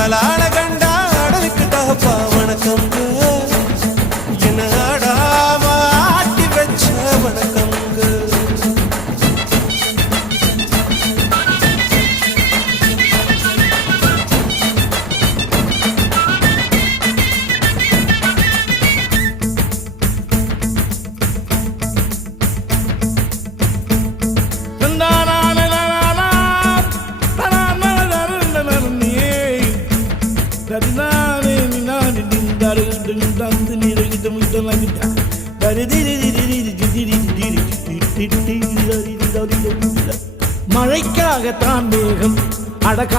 ஆளான கண்டா அடலுக்கு தகப்பா வணக்கங்க என்ன ஆடாம ஆட்டி வச்ச வணக்கங்க மழைக்காகத்தான் மேகம் அடக்க